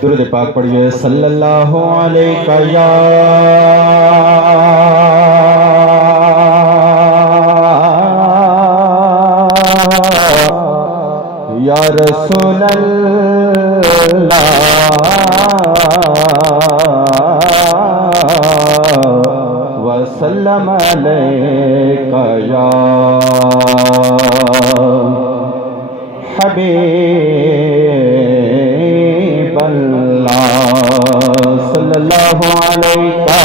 درود پاک پڑھیے صلی اللہ علیہ یا رسول اللہ وسلم علیکہ یا حبیب اللہ صلی اللہ علیہ یا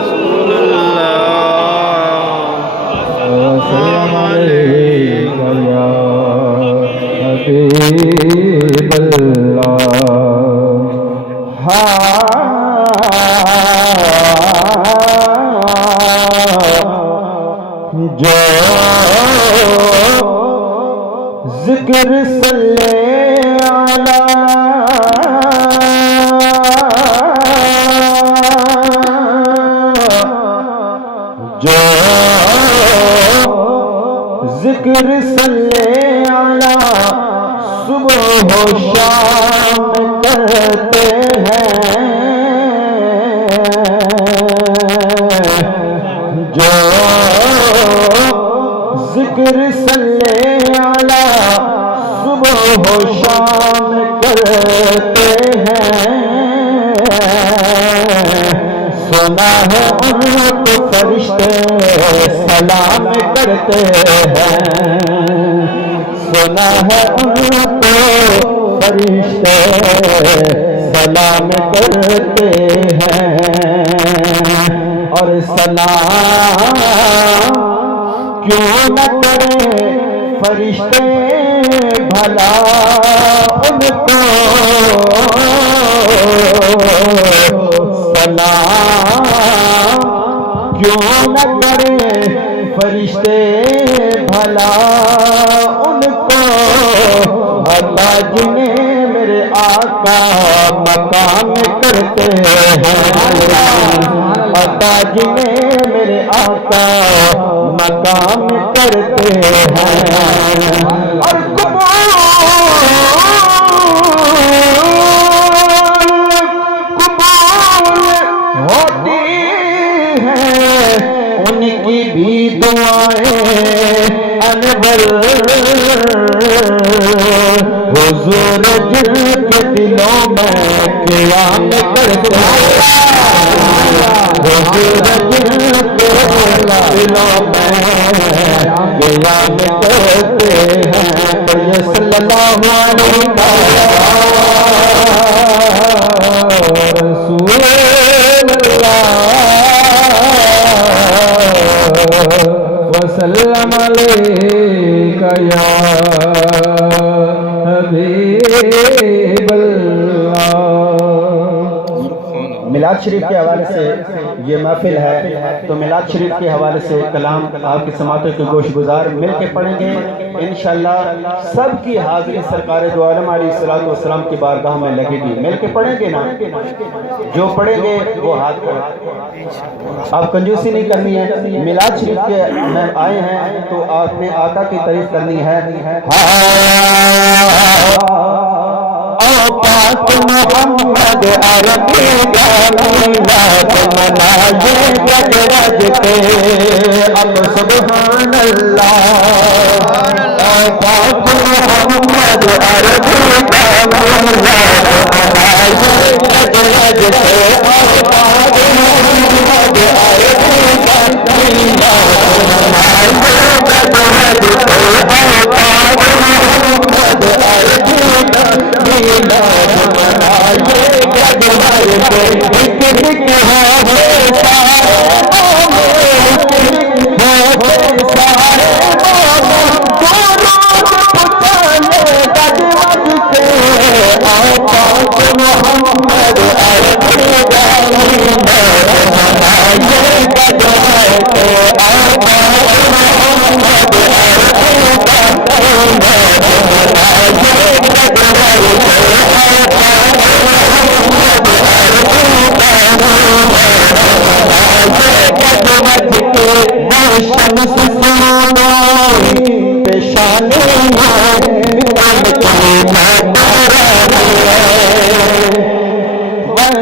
رسول اللہ وسلم علیکہ یا حبیب اللہ جو ذکر صلی علی جو ذکر صلی علی صبح و شام کرتے ہیں جو ذکر صلی علی صبح و شام کرتے ہیں سنا ہے ان کو فرشتے سلام کرتے ہیں سنا ہے ان کو فرشتے سلام کرتے ہیں اور سلام کیوں نہ کرے فرشتے بھلا ان کو سلام کیوں نہ کرے فرشتے بھلا ان کو اللہ جنہیں میرے آقا مقام کرتے ہیں اللہ جنہیں میرے آقا مقام کرتے ہیں اور قبول ہوتی ہیں ان کی بھی دعائیں انور حضور جن کے دلوں میں قیام کرتے ہیں حضور جن کے دلوں میں قیام کرتے ہیں صلی اللہ علیہ رسول اللہ وسلم علیکہ یا حبیب اللہ۔ میلاد شریف کے حوالے سے یہ محفل ہے تو میلاد شریف کے حوالے سے کلام آپ کی سماعتوں کے گوش گزار مل کے پڑھیں گے انشاءاللہ سب کی حاضری سرکار دو عالم علیہ السلام کی بارگاہ میں لگے گی مل کے پڑھیں گے نا جو پڑھیں گے وہ ہاتھ کریں آپ کنجوسی نہیں کرنی ہے میلاد شریف کے میں آئے ہیں تو آپ نے آقا کی تعریف کرنی ہے پاک محمد عربی کا میلاد منائے گج رج کے اب سبحان اللہ پاک محمد عربی کا میلاد منائے گج رج کے اب پاک محمد عربی کا میلاد منائے گج رج کے اب پاک محمد عربی کا میلاد منائے گج رج کے ایک ایک ہوئے سارے محمد عربی کا میلاد منائے گج رج کے اب محمد عربی کا میلاد منائے گج رج کے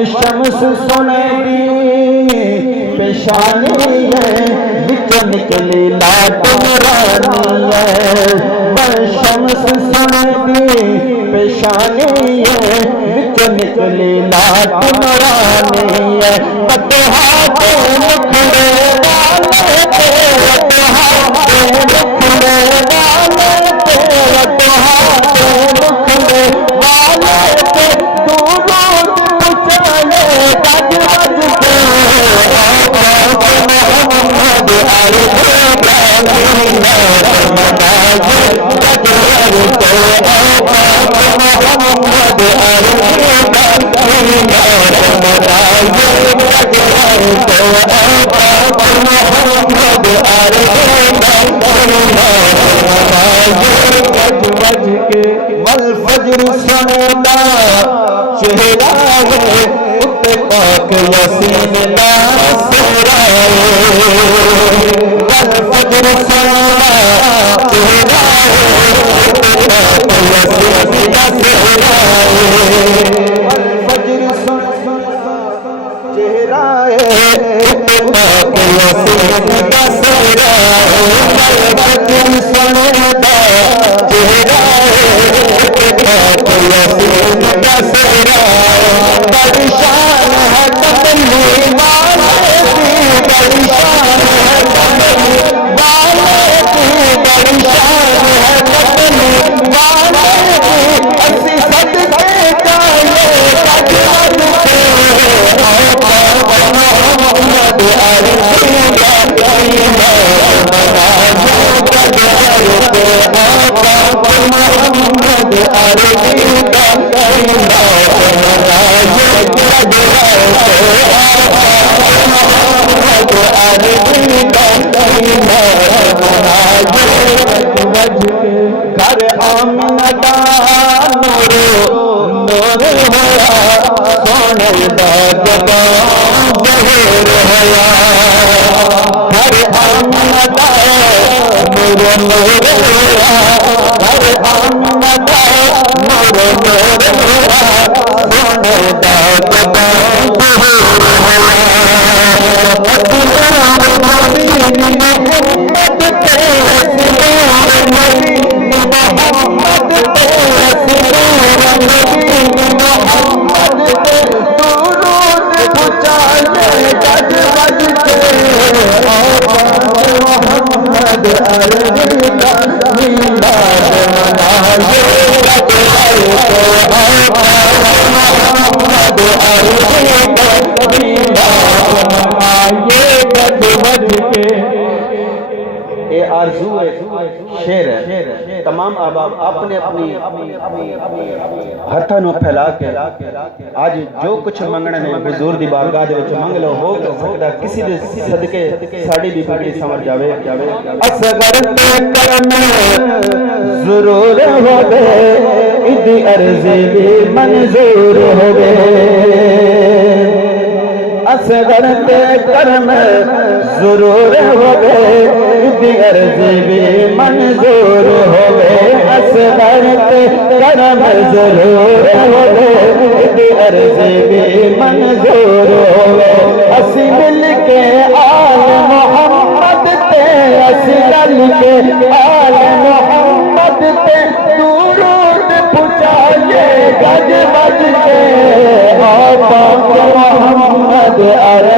شمس سنے دی پیشانی ہے وچ نکلی لاٹ نورانی ہے شمس سنے دی پیشانی ہے وچ نکلی لاٹ نورانی ہے فتحہ کے نکھڑے والے فتحہ کے نکھڑے والے فتحہ کے نکھڑے والے دور پہنچانے گج گج کے محمد والفجر سننا چہرہ ہے اتقاق یسین لا سرائے والفجر سننا چہرہ ہے اتقاق یسین لا سرائے والفجر سننا چہرہ ہے اتقاق یسین لا سرائے والفجر سننا چہرہ پریشان ہے کملی والے کی پریشان ہے کملی والے کی پریشان ہے کملی والے کی اسی صدقے چاہیے گج گج کے آقا محمد عربی کا کریم مناجات گج گج کے آقا محمد عربی کا کریم مناجات گج گج محمد عربی کا کریم مناجات گج گھر آمنہ نور ہوا سونے دا جگہ ظہور ہوا گھر آمنہ نور ہوا گھر آمنہ نور ہوا سونے دا جگہ ظہور ہوا محمد تیرے سرور نبی محمد تیرے سرور نبی محمد تیرے درود پہنچانے گج گج کے آقا محمد عربی کا میلاد منائے گج گج کے آقا محمد عربی کا میلاد منائے گج گج کے یہ آرزو ہے شعر ہے تمام احباب اپنے اپنی ہتھاں نوں پھیلا کے آج جو کچھ منگنا ہے حضور دی بارگاہ دے وچ منگ لو ہو سکدا کسی دے صدقے ساڈی بھی بیٹی سمجھ جاوے اصغر تے کرم ضرور ہوے ادی عرض بھی منظور ہوے اصغر تے کرم ضرور ہوے ادی عرض بھی منظور ہوے اصغر تے کرم ضرور ہوے ادی عرض بھی منظور ہوے اسی مل کے آل محمد تے اسی مل کے آل محمد تے درود پہنچائے گج گج کے آقا محمد عربی